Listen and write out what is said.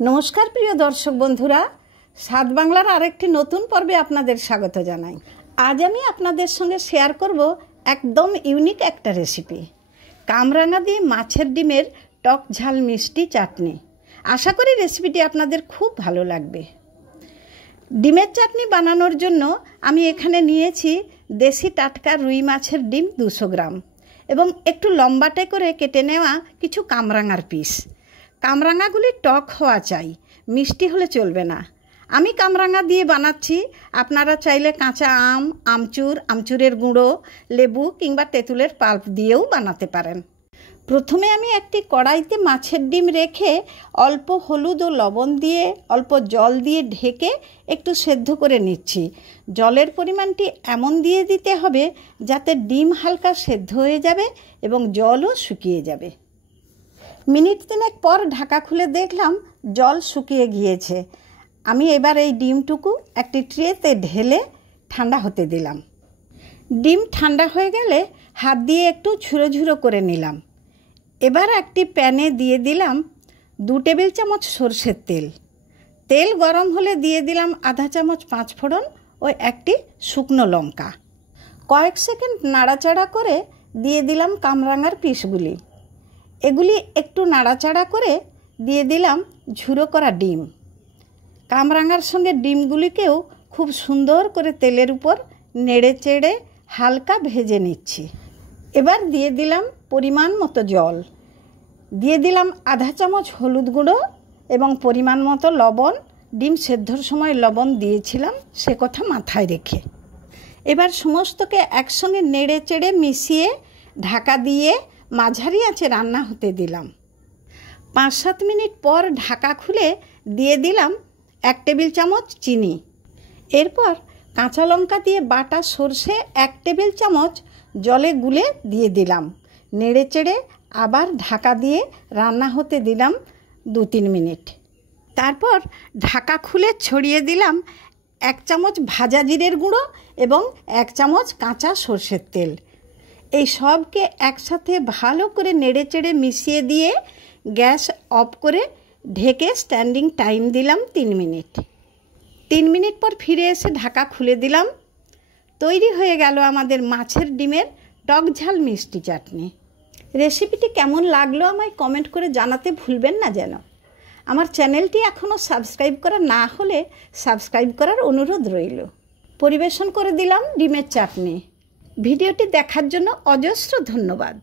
नमस्कार प्रिय दर्शक बंधुरा स्वाद बांगलार आरेकटी नतून पर्वे आपनादेर स्वागत जानाई। आज आमी आपनादेर संगे शेयर करब एकदम यूनिक एक रेसिपि कामरांगा दिए माछेर डिमेर टक झाल मिष्टि चाटनी। आशा करी रेसिपिटी आपनादेर खूब भालो लागबे। डिमेर चाटनी बानानोर जोन्नो आमी एखाने नियेछि देशी टाटका रुई माछेर डिम 200 ग्राम एबं एकटु लम्बाटे करे केटे नेওয়া किछु कामरांगार पिस। कामरांगागुली टक हওয়া चाই, मिष्टि होले चलबे ना। आमी कामरांगा दिए बानाচ্ছি, आपनारा चाइले काँचा आम, आमचूर, आमचूरेर गुঁড়ো, लेबू किंबा तेঁতুলের पाल्प दिएও बानाते पारेन। प्रथमे आमी एकटी कड़ाईते माछेर डिम रेखे अल्प हलुद ओ लवण दिए अल्प जल दिए ढेके एकटु सेদ্ধ करे निচ্ছি। जलेर परिमाणटी एमन दिए दिते हबे जाते डिम हालका सेদ্ধ हये जाबे एबं जलও शुकिये जाबे। मिनिट तीनेक पर ढाका खुले देखलाम जल शुकिये गिয়েছে। आमी एबार এই ডিমটুকু একটি ট্রেতে ঢেলে ঠান্ডা হতে দিলাম। ডিম ঠান্ডা হয়ে গেলে হাত দিয়ে একটু ঝুরো ঝুরো করে নিলাম। এবার একটি প্যানে দিয়ে দিলাম 2 টেবিল চামচ সরষের তেল। তেল গরম হলে দিয়ে দিলাম আধা চামচ পাঁচফোড়ন ও একটি শুকনো লঙ্কা। কয়েক সেকেন্ড নাড়াচাড়া করে দিয়ে দিলাম কামরাঙার পিসগুলি। এগুলি একটু নাড়াচাড়া করে দিয়ে দিলাম ঝুরো করা ডিম। কামরাঙার সঙ্গে ডিমগুলিকেও খুব সুন্দর করে তেলের উপর নেড়ে চেড়ে হালকা ভেজে নিচ্ছি। এবার দিয়ে দিলাম পরিমাণ মতো জল, দিয়ে দিলাম আধা চামচ হলুদ গুঁড়ো এবং পরিমাণ মতো লবণ। ডিম সেদ্ধর সময় লবণ দিয়েছিলাম সে কথা মাথায় রেখে এবার সমস্তকে একসঙ্গে নেড়ে চেড়ে মিশিয়ে ঢাকা দিয়ে মাঝারি আঁচে রান্না হতে দিলাম। 5-7 মিনিট পর ঢাকা খুলে দিয়ে দিলাম 1 টেবিল চামচ চিনি। এরপর কাঁচা লঙ্কা দিয়ে বাটা সরষে 1 টেবিল চামচ জলে গুলে দিয়ে দিলাম। নেড়ে চেড়ে আবার ঢাকা দিয়ে রান্না হতে দিলাম 2-3 মিনিট। তারপর ঢাকা খুলে ছড়িয়ে দিলাম 1 চামচ ভাজা জিরের গুঁড়ো এবং 1 চামচ কাঁচা সরষের তেল। এই সবকে একসাথে ভালো করে নেড়ে চেড়ে মিশিয়ে দিয়ে গ্যাস অফ করে ঢেকে স্ট্যান্ডিং টাইম দিলাম 3 মিনিট। 3 মিনিট পর ফিরে এসে ঢাকা খুলে দিলাম। তৈরি হয়ে গেল আমাদের মাছের ডিমের টক ঝাল মিষ্টি চাটনি। রেসিপিটি কেমন লাগলো আমায় কমেন্ট করে জানাতে ভুলবেন না যেন। আমার চ্যানেলটি এখনও সাবস্ক্রাইব করা না হলে সাবস্ক্রাইব করার অনুরোধ রইল। পরিবেশন করে দিলাম ডিমের চাটনি। ভিডিওটি দেখার জন্য অজস্র ধন্যবাদ।